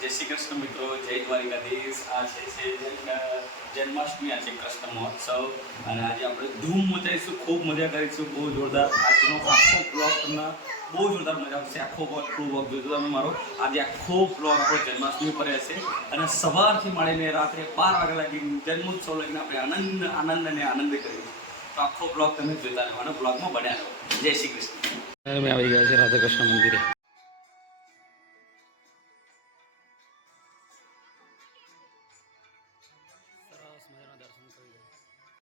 જય શ્રી કૃષ્ણ મિત્રો, જય દ્વારિકાધીશ. આ છે છે જન્માષ્ટમી, આ છે કૃષ્ણ મહોત્સવ. અને આજે આપણે ધૂમ મચાવીશું, ખૂબ મજા કરીશું, બહુ જોરદાર. આજનો આખો બ્લોગ તમને બહુ જોરદાર મજા આવશે. આખો બ્લોગ જોજો તમે મારો. આજે આખો બ્લોગ આપણો જન્માષ્ટમી પર રહેશે. અને સવારથી માંડીને રાત્રે બાર વાગ્યા લગી જન્મોત્સવ લઈને આપણે આનંદ આનંદ અને આનંદ કરીશું તો આખો બ્લોગ તમે જોતા રહેવાનો બ્લોગમાં બન્યા રહો. જય શ્રી કૃષ્ણ. આવી ગયા છે રાધાકૃષ્ણ મંદિરે.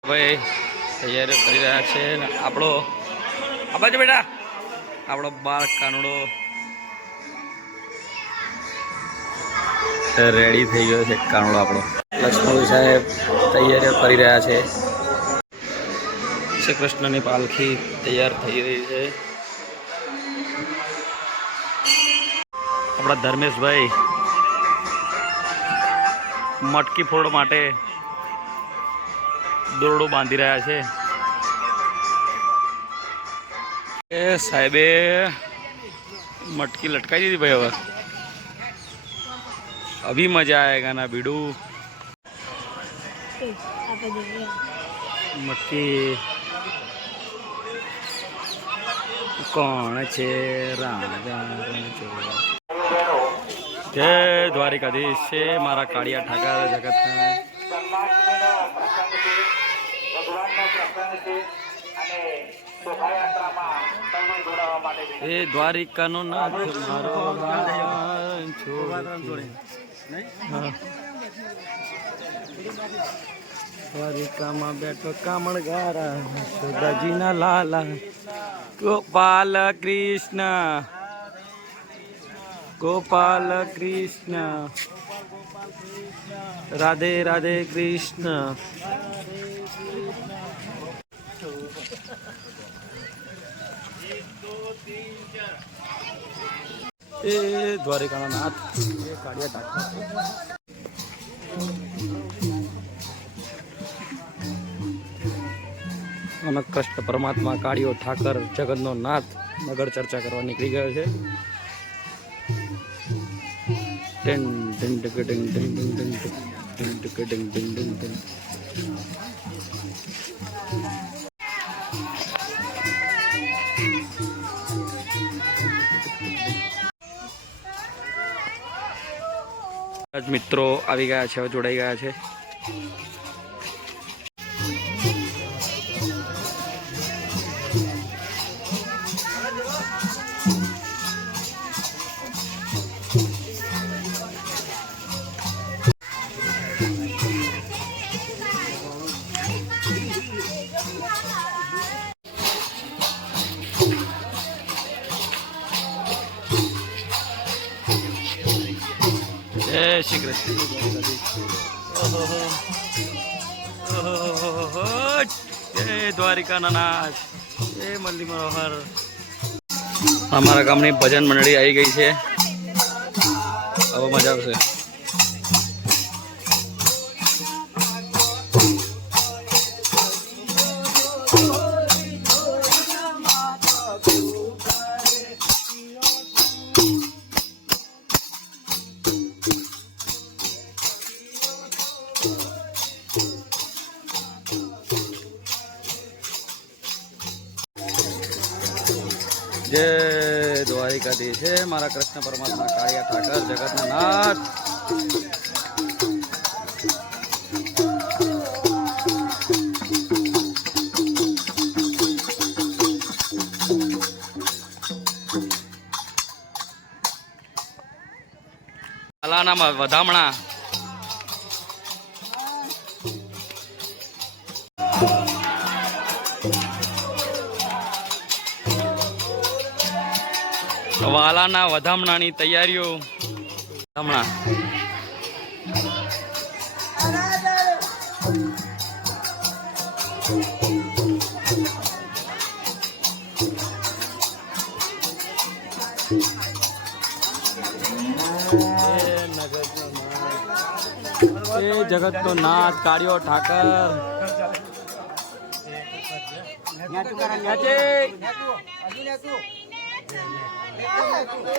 ભાઈ તૈયારીઓ કરી રહ્યા છે. આપણો આ બેટા, આપણો બાળ કાનુડો રેડી થઈ ગયો છે, કાનુડો આપણો. લક્ષ્મણ સાહેબ તૈયારીઓ કરી રહ્યા છે. શ્રી કૃષ્ણની પાલખી તૈયાર થઈ રહી છે. આપણા ધર્મેશભાઈ મટકી ફોડ માટે દોરડો બાંધી રહ્યા છે. એ સાહેબે મટકી લટકાઈ દીધી ભાઈ હવે. અભી મજા આયેગા ના બીડું. મટકી. કોણ છે રાજા? જય દ્વારિકાધીશ છે, મારા કાળિયા ઠાકર જગતના એ દ્વારિકાનો નાથ મારો રણછોડ હા. દ્વારિકામાં બેઠો કામણગારા, સોદાજીના લાલા, ગોપાલ કૃષ્ણ ગોપાલ કૃષ્ણ, રાધે રાધે કૃષ્ણ એ દ્વારિકાનો નાથ એ કાળિયા ઠાકર અને કૃષ્ણ પરમાત્મા કાળિયો ઠાકર જગતનો નાથ નગર ચર્ચા કરવા નીકળી ગયો છે ટેન ટેન ડિંગ ટેન ટેન ટેન ટેન ટક ટેન ડિંગ ટેન મિત્રો આવી ગયા છે જોડાઈ ગયા છે. જય શ્રી કૃષ્ણ. જય દ્વારિકાના નાથ જય મલ્લી મનોહર અમારા ગામની ભજન મંડળી આવી ગઈ છે હવે મજા આવશે મારા કૃષ્ણ પરમાત્મા કાળિયા ઠાકર જગતના નાથ. વધામણા. વાલાના વધામણાની તૈયારીઓ. હમણાં. એ જગતનો નાથ કાળિયો ઠાકર. રાધે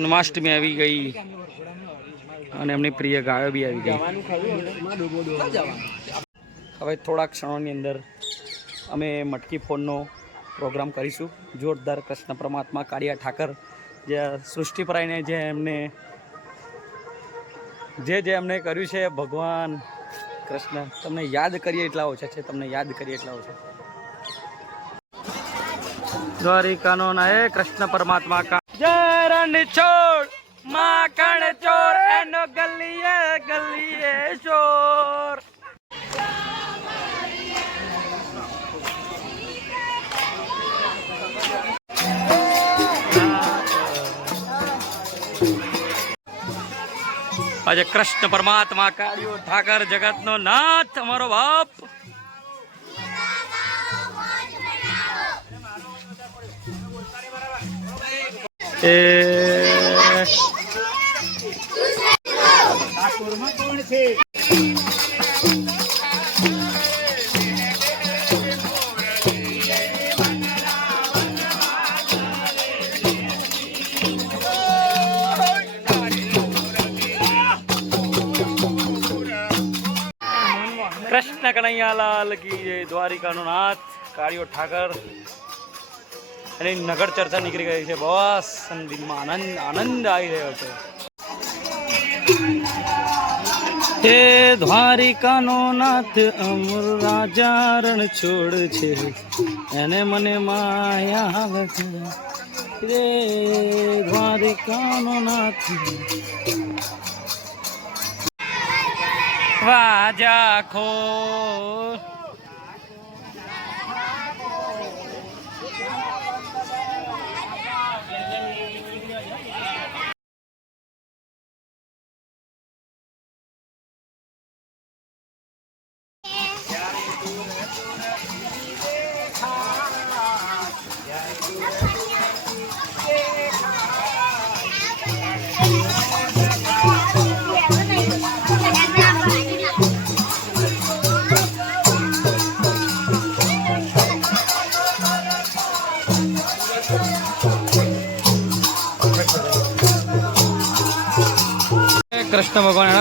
જન્માષ્ટમી આવી ગઈ. અને એમની પ્રિય ગાયો બી આવી ગઈ. હવે થોડા ક્ષણોની અંદર અમે મટકી ફોનનો પ્રોગ્રામ કરીશું. જોરદાર કૃષ્ણ પરમાત્મા, કાળિયા ઠાકર, જે સૃષ્ટિપરાયને જે એમને જે જે એમને કર્યું છે, ભગવાન કૃષ્ણ, તમને યાદ કરીએ એટલા ઓછા છે, તમને યાદ કરીએ એટલા ઓછા. દ્વારિકાનો ના એ કૃષ્ણ પરમાત્મા કા જય રણ છોડ, માખણ ચોર, એનો ગલીએ ગલીએ ચોર આજે કૃષ્ણ પરમાત્મા કાળિયો ઠાકર જગતનો નાથ, અમારો બાપ એ કૃષ્ણ કનૈયાલાલ કી દ્વારિકાનો નાથ કાળિયો ઠાકર. એની નગર ચર્ચા નીકળી ગઈ છે. બસ અને દિલમાં આનંદ આનંદ આવી રહ્યો છે. હે દ્વારિકાનો નાથ અમર રાજા રણ છોડ છે. એને મને માયા આવે રે દ્વારિકાનો નાથ. વાજા ખો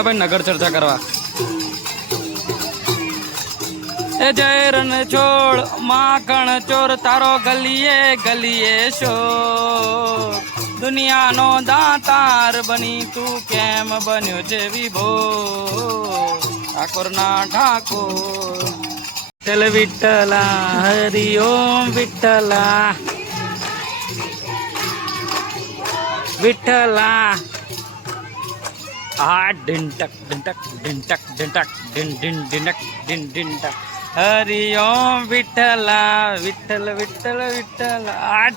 ભાઈ, નગર ચર્ચા કરવા. એ જય રણ છોડ માખણ ચોર, તારો ગલીએ ગલીએ શો દુનિયાનો દાતાર બની તું કેમ બન્યો છે વિભો? ઠાકોર ના ઠાકોર. વિઠ્ઠલ વિઠ્ઠલા, હરિ ઓમ વિઠ્ઠલા વિઠ્ઠલા આ ઢિંટક ઢિંટક ઢિંટક ઢિંટક ઢિન ઢિન ઢિનક ઢિન ઢિંટક હરિ ઓમ વિઠ્ઠલા વિઠ્ઠલ વિઠ્ઠલ વિઠ્ઠલ આ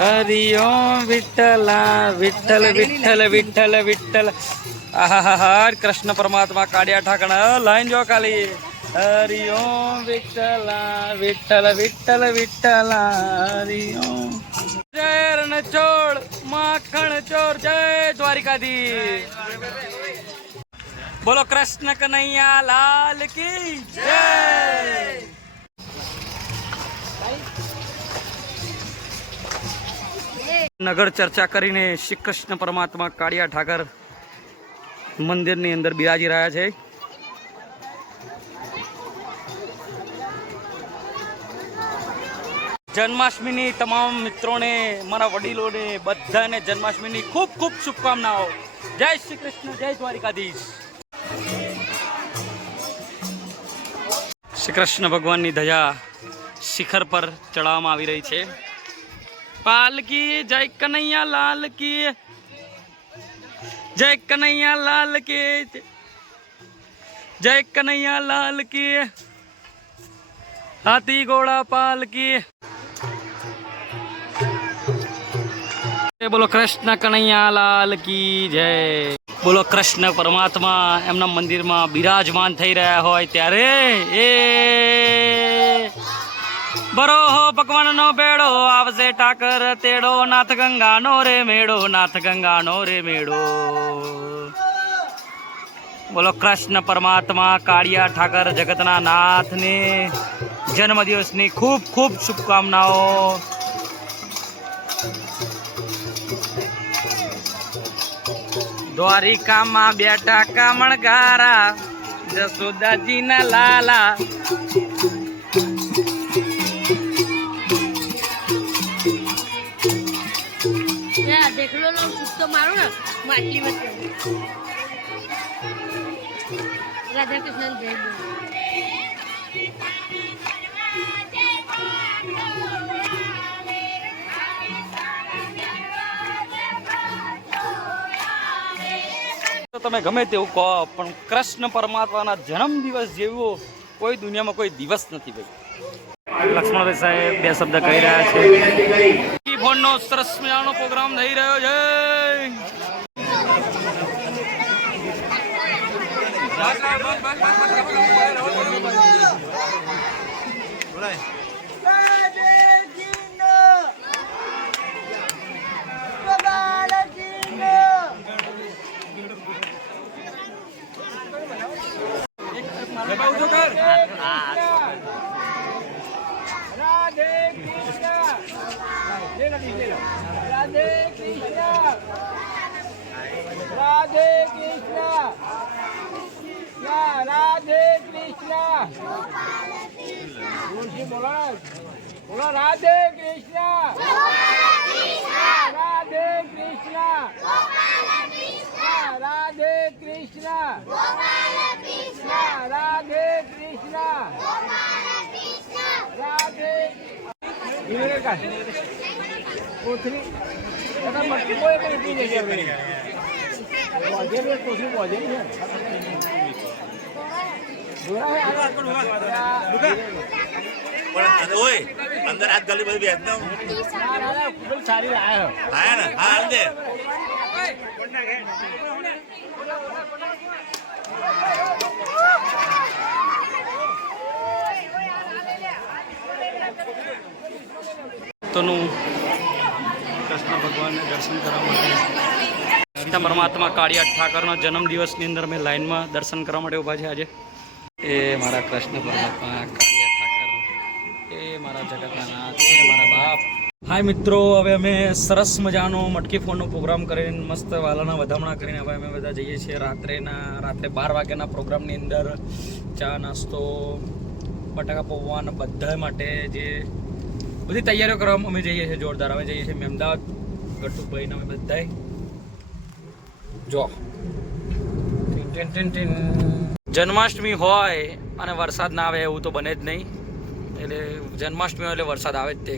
હરિ ઓમ વિઠ્ઠલા વિઠ્ઠલ વિઠ્ઠલ વિઠ્ઠલ વિઠ્ઠલ આહાહા કૃષ્ણ પરમાત્મા કાળિયા ઠાકણા લાઈન જો ખાલી હરિ ઓમ વિઠ્ઠલા વિઠ્ઠલ વિઠ્ઠલ વિઠ્ઠલા હરિ ઓમ જય રણછોડ માખણ, ચોર, જય દ્વારિકાધી બોલો કૃષ્ણ કનૈયા, લાલ કી જય. નગર ચર્ચા કરીને શ્રી કૃષ્ણ પરમાત્મા કાળિયા ઠાકર મંદિરની અંદર બિરાજી રહ્યા છે. જન્માષ્ટમીની તમામ મિત્રોને, મારા વડીલોને, બધાને જન્માષ્ટમીની ખૂબ ખૂબ શુભકામનાઓ. જય શ્રી કૃષ્ણ, જય દ્વારિકાધીશ. શ્રી કૃષ્ણ ભગવાનની ધજા શિખર પર ચડાવવામાં આવી રહી છે. પાલકી, જય કનૈયા લાલ કી. જય કનૈયા લાલ કી. જય કનૈયા લાલ કી. હાથી ઘોડા પાલકી. બોલો કૃષ્ણ કનૈયા લાલ કી જય. બોલો કૃષ્ણ પરમાત્મા એમના મંદિરમાં બિરાજમાન થઈ રહ્યા હોય ત્યારે એ બરો હો ભગવાનનો બેડો આવશે ટાકર તેડો, નાથ ગંગાનો રે મેળો, નાથ ગંગાનો રે મેળો. બોલો કૃષ્ણ પરમાત્મા, કાળિયા ઠાકર જગતના નાથને જન્મદિવસની ખૂબ ખૂબ શુભકામનાઓ. દ્વારિકામાં બેઠા કામણગારા જસોદાજીના લાલા. દેખલો લો રાધા કૃષ્ણ જય બોલ. તમે ગમે તેવું કહો પણ કૃષ્ણ પરમાત્માના જન્મદિવસ જેવો કોઈ દુનિયામાં કોઈ દિવસ નથી ભાઈ. લક્ષ્મણભાઈ સાહેબ બે શબ્દ કહી રહ્યા છે. ફોનનો સરસ મજાનો પ્રોગ્રામ થઈ રહ્યો છે. રાધે કૃષ્ણ રાધે કૃષ્ણ રાધે કૃષ્ણ યા રાધે કૃષ્ણ બોલશી બોલો રાધે કૃષ્ણ. રાધે કૃષ્ણ. રાધે કૃષ્ણ. રાધે કૃષ્ણ. રાધે કોથળી મટકી કોઈ પણ પી જશે હવે બોજે બે કોથળી આગળ પણ ઓય અંદર હાથ ગલી બધી બેસ સારી લાયા ને? હા દે. તોનું કૃષ્ણ ભગવાનને દર્શન કરવા માટે પરમાત્મા કાળિયા ઠાકરનો જન્મદિવસની અંદર મેં લાઈનમાં દર્શન કરવા માટે ઊભા છે આજે. એ મારા કૃષ્ણ પરમાત્મા એ મારા જગતના નાથ, એ મારા બાપ. હાય મિત્રો, હવે અમે સરસ મજાનો મટકી ફોનનો પ્રોગ્રામ કરીને મસ્ત વાલાના વધામણા કરીને હવે અમે બધા જઈએ છીએ રાત્રેના, રાત્રે બાર વાગ્યાના પ્રોગ્રામની અંદર ચા, નાસ્તો, બટાકા પૌવાના બધા માટે જે બધી તૈયારીઓ કરવામાં અમે જઈએ છીએ જોરદાર. અમે જઈએ છીએ મહેમદાવાદ ગટુભાઈને અમે બધાય. જો. Tin tin tin. જન્માષ્ટમી હોય અને વરસાદ ના આવે એવું તો બને જ નહીં. એટલે જન્માષ્ટમી એટલે વરસાદ આવે જ તે.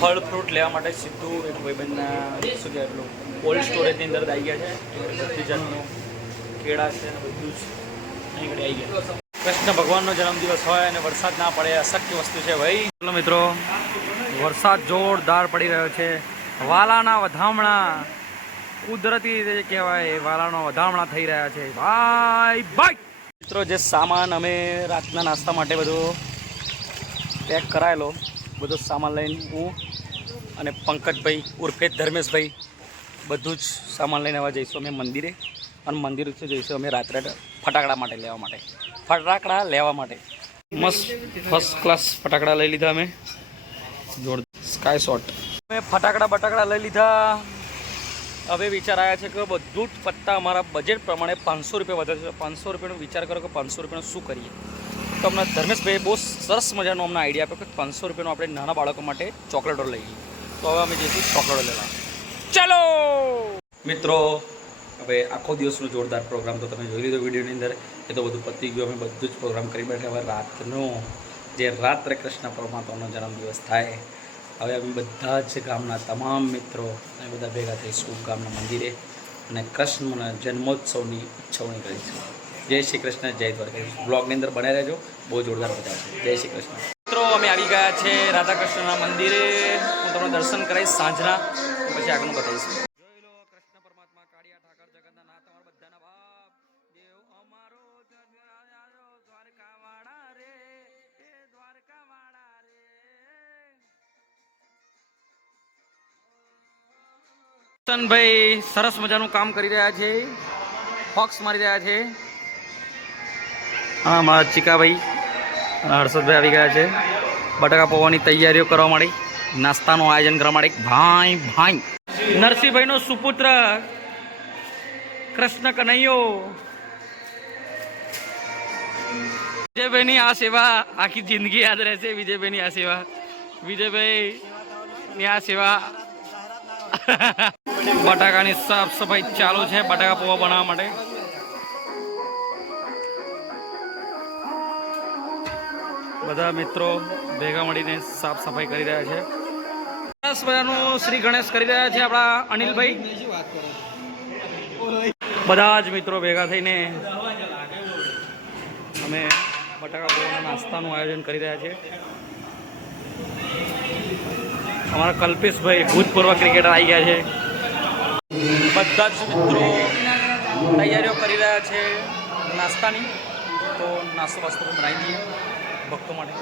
ફળ ફ્રૂટ લેવા માટે સીધું એક ભાઈબંધના શું કહેવાય પેલું કોલ્ડ સ્ટોરેજની અંદર આવી ગયા છે. બધી કેળા છે અને બધું જ અહીં આવી ગયા કૃષ્ણ ભગવાનનો જન્મદિવસ હોય અને વરસાદ ના પડે અશક્ય વસ્તુ છે ભાઈ. ચલો મિત્રો, વરસાદ જોરદાર પડી રહ્યો છે. વાલાના વધામણા કુદરતી રીતે કહેવાય વાલાનો વધામણા થઈ રહ્યા છે. ભાઈ બાય મિત્રો, જે સામાન અમે રાતના નાસ્તા માટે બધો પેક કરાયેલો, બધો સામાન લઈને હું અને પંકજભાઈ, ઉર્ફે ધર્મેશભાઈ, બધું જ સામાન લઈને હવે જઈશું અમે મંદિરે. અને મંદિરથી જઈશું અમે રાત્રે ફટાકડા માટે લેવા માટે. ફટાકડા લેવા માટે. મસ્ત ફર્સ્ટ ક્લાસ ફટાકડા લઈ લીધા અમે. જોર સ્કાય શોટ અમે ફટાકડા બટાકડા લઈ લીધા. હવે વિચાર આવ્યા છે કે બધું જ પત્તા અમારા બજેટ પ્રમાણે પાંચસો રૂપિયા વધે છે. પાંચસો રૂપિયાનો વિચાર કરો કે પાંચસો રૂપિયાનો શું કરીએ? તો અમને ધર્મેશભાઈએ બહુ સરસ મજાનો અમને આઈડિયા આપ્યો કે પાંચસો રૂપિયાનો આપણે નાના બાળકો માટે ચોકલેટો લઈએ. તો હવે અમે જઈશું ચોકલેટો લેવા. ચાલો! મિત્રો, હવે આખો દિવસનો જોરદાર પ્રોગ્રામ તો તમે જોઈ લીધો વિડીયોની અંદર. એ તો બધું પતી ગયું. અમે બધું જ પ્રોગ્રામ કરી બેઠા. હવે રાતનો જે રાત્રે કૃષ્ણ પરમાત્માનો જન્મદિવસ થાય હવે અમે બધા જ ગામના તમામ મિત્રો અમે બધા ભેગા થઈશું ગામના મંદિરે અને કૃષ્ણના જન્મોત્સવની ઉજવણી કરીશું જય શ્રી કૃષ્ણ, જય દ્વારકા. બ્લોગની અંદર બને રહેજો. બહુ જોરદાર બધા છે જય શ્રી કૃષ્ણ. મિત્રો, અમે આવી ગયા છે રાધા કૃષ્ણના મંદિરે. હું તમને દર્શન કરાવીશ સાંજના. પછી આગળ બતાવીશ. ભાઈ સરસ મજાનું કામ કરી રહ્યા છે. ફોક્સ મારી રહ્યા છે. હા, મારા ચીકાભાઈ હર્ષદભાઈ આવી ગયા છે. બટાકા પૌવાની તૈયારીઓ કરવા માંડી નાસ્તાનું આયોજન કરવા માંડી ભાઈ ભાઈ. નરસિંહભાઈનો સુપુત્ર કૃષ્ણ કનૈયો. વિજયભાઈની આ સેવા આખી જિંદગી યાદ રહેશે, વિજયભાઈની આ સેવા. વિજયભાઈની આ સેવા બટાકાની સાફ સફાઈ ચાલુ છે બટાકા પૌવા બનાવવા માટે. બધા મિત્રો ભેગા મળીને સાફ સફાઈ કરી રહ્યા છે. સરસ શ્રી ગણેશ કરી રહ્યા છે આપણા અનિલભાઈ. બધા જ મિત્રો ભેગા થઈને અમે બટાકા પૌવાના નાસ્તાનું આયોજન કરી રહ્યા છે. અમારા કલ્પેશભાઈ ભૂતપૂર્વ ક્રિકેટર આવી ગયા છે. બધા જ મિત્રો તૈયારીઓ કરી રહ્યા છે નાસ્તાની. તો નાસ્તો વાસ્તો બનાવી દઈએ ભક્તો માટે.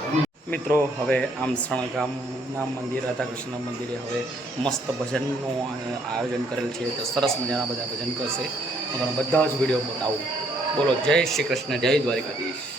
મિત્રો, હવે આમસણ ગામના મંદિર રાધાકૃષ્ણ મંદિરે હવે મસ્ત ભજનનું આયોજન કરેલ છે. તો સરસ મજાના બધા ભજન કરશે. હું તમને બધા જ વીડિયો બતાવું. બોલો, જય શ્રી કૃષ્ણ, જય દ્વારિકાધીશ.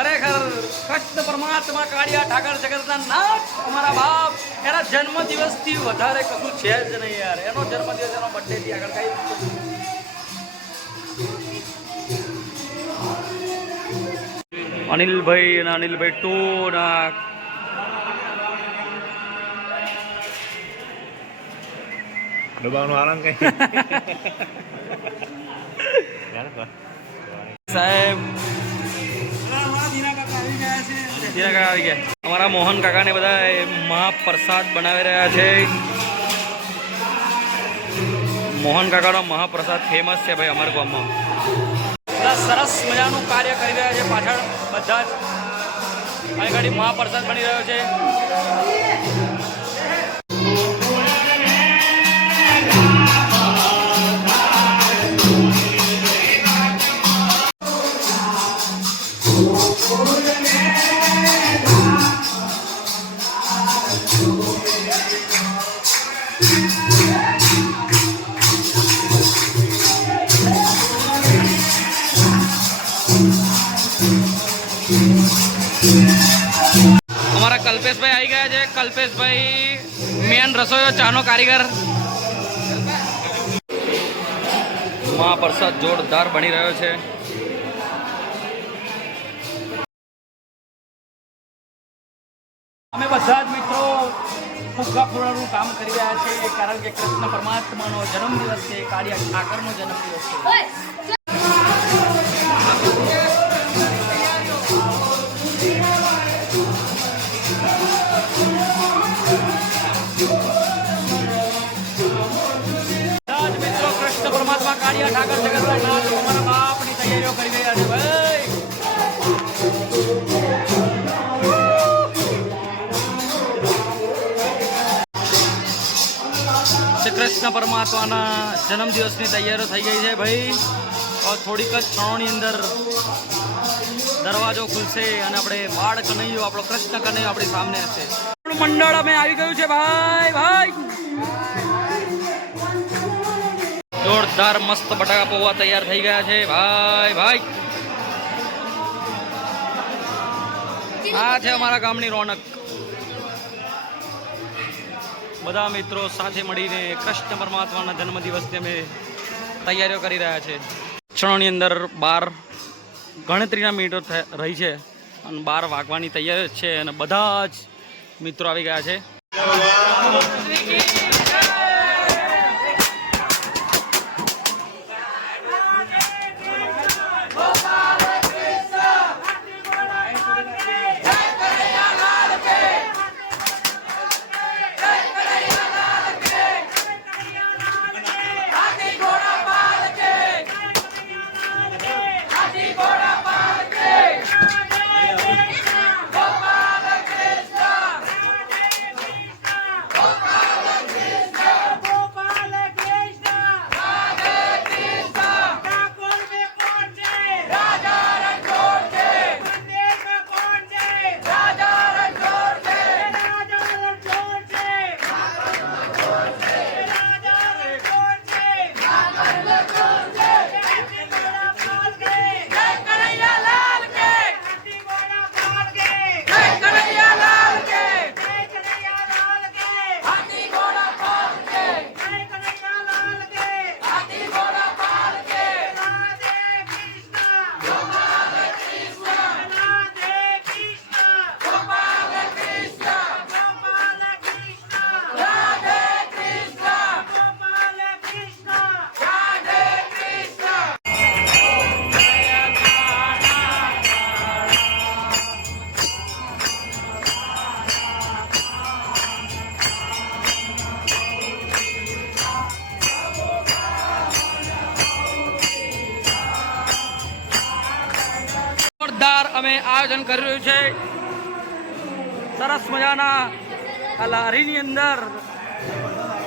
ખરેખર કૃષ્ણ પરમાત્મા કાળિયા ઠાકર જગતના નાથ અમારા બાપ. એના જન્મ દિવસથી વધારે કશું છે જ નહીં યાર. એનો જન્મ દિવસ એનો બર્થડે થી આગળ કઈ અનિલભાઈ અને અનિલભાઈ ટુ ના ડબ્બાનું આરામ કઈ? સાહેબ ધીરા કાકા આવી અમારા મોહન કાકાને બધા મહાપ્રસાદ બનાવી રહ્યા છે. મોહન કાકાનો મહાપ્રસાદ ફેમસ છે ભાઈ અમારા ગામમાં. સરસ મજાનું કાર્ય કરી રહ્યા છે પાછળ બધા જ. અહીં ઘડી મહાપ્રસાદ બની રહ્યો છે. રસોઈયો ચાનો કારીગર. મહાપ્રસાદ જોરદાર બની રહ્યો છે. અમે બધા જ મિત્રો ફુગ્ગા ફોડવાનું કામ કરી રહ્યા છે કારણ કે કૃષ્ણ પરમાત્માનો જન્મદિવસ છે કાળિયા ઠાકરનો જન્મદિવસ છે. કૃષ્ણ પરમાત્માના જન્મદિવસની તૈયારીઓ થઈ ગઈ છે ભાઈ. થોડીક જ ક્ષણોની અંદર દરવાજો ખુલશે અને આપણે બાળ કનૈયો, આપણો કૃષ્ણ કનૈયો આપણી સામે હશે. મંડળ અમે આવી ગયું છે ભાઈ ભાઈ. જોરદાર મસ્ત બટાકા પૌવા તૈયાર થઈ ગયા છે ભાઈ ભાઈ. આ છે અમારા ગામની રોનક. બધા મિત્રો સાથે મળીને કૃષ્ણ પરમાત્માના જન્મદિવસની અમે તૈયારીઓ કરી રહ્યા છે. ક્ષણોની અંદર બાર ગણતરીના મિનિટો રહી છે અને બાર વાગવાની તૈયારી છે અને બધા જ મિત્રો આવી ગયા છે. રહ્યું છે. સરસ મજાના આ લારીની અંદર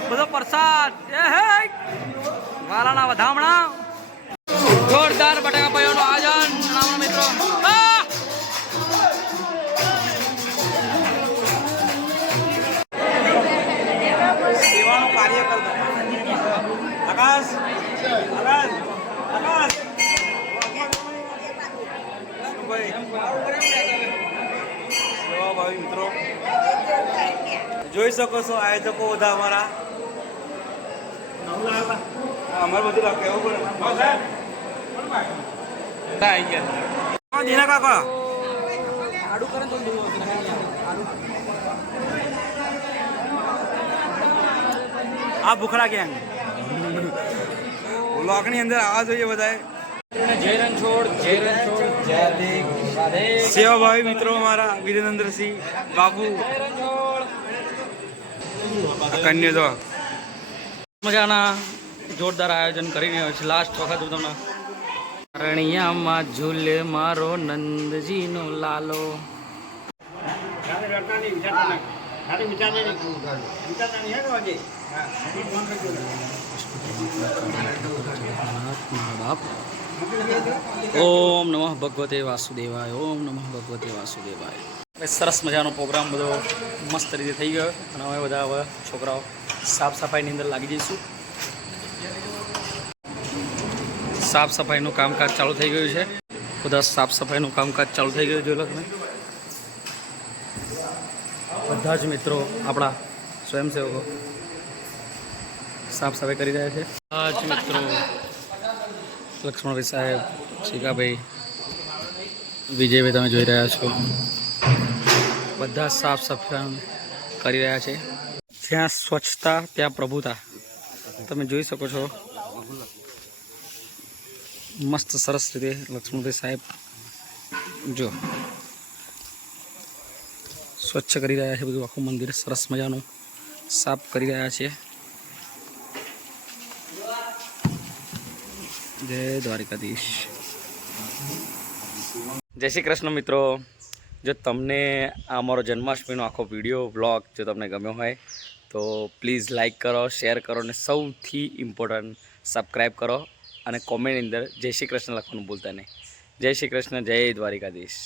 બધો પ્રસાદ. એ હે વાલાના વધામણા. જોરદાર બટાકા પૈયાનું આયોજન. જણાવો મિત્રો! કાર્ય કરતો. આકાશ આકાશ આકાશ. સેવાભાવી મિત્રો. જોઈ શકો છો આયોજકો બધા અમારા. અમારે બધું રાખે એવું પડે. આવી ગયા. દીના કાકા. આ ભૂખડા ગેંગ લોકની અંદર આવવા જોઈએ બધાએ. જય રણછોડ જય રણછોડ જય રાધે સેવાભાવી મિત્રો મારા વિરેન્દ્રસિંહ બાબુ આ કન્યા જો મજાના જોરદાર આયોજન કરી રહ્યો છે. લાસ્ટ વખત હું તમને રણિયામાં ઝૂલે મારો નંદજીનો લાલો. બાપ. ઓમ નમઃ ભગવતે વાસુદેવાય, ઓમ નમઃ ભગવતે વાસુદેવાય. સરસ મજાનો પ્રોગ્રામ બધો મસ્ત રીતે થઈ ગયો અને હવે બધા હવે છોકરાઓ સાફ સફાઈની અંદર લાગી જઈશું. સાફ સફાઈનું કામકાજ ચાલુ થઈ ગયું છે. બધા સાફ સફાઈનું કામકાજ ચાલુ થઈ ગયું જોઈ લો તમે. બધા જ મિત્રો આપણા સ્વયંસેવકો સાફ સફાઈ કરી રહ્યા છે. બધા જ મિત્રો લક્ષ્મણભાઈ સાહેબ શિકાભાઈ વિજયભાઈ તમે જોઈ રહ્યા છો. બધા સાફ સફાઈ કરી રહ્યા છે. જ્યાં સ્વચ્છતા, ત્યાં પ્રભુતા. તમે જોઈ શકો છો. મસ્ત સરસ રીતે લક્ષ્મણભાઈ સાહેબ જો સ્વચ્છ કરી રહ્યા છે બધું આખું મંદિર. સરસ મજાનું સાફ કરી રહ્યા છે. જય દ્વારિકાધીશ. જય શ્રી કૃષ્ણ મિત્રો. જો તમને આ અમારો જન્માષ્ટમીનો આખો વીડિયો વ્લોગ જો તમને ગમ્યો હોય, તો પ્લીઝ લાઇક કરો શેર કરો અને સૌથી ઇમ્પોર્ટન્ટ સબસ્ક્રાઈબ કરો અને કોમેન્ટની અંદર જય શ્રી કૃષ્ણ લખવાનું ભૂલતા નહીં. જય શ્રી કૃષ્ણ, જય દ્વારિકાધીશ.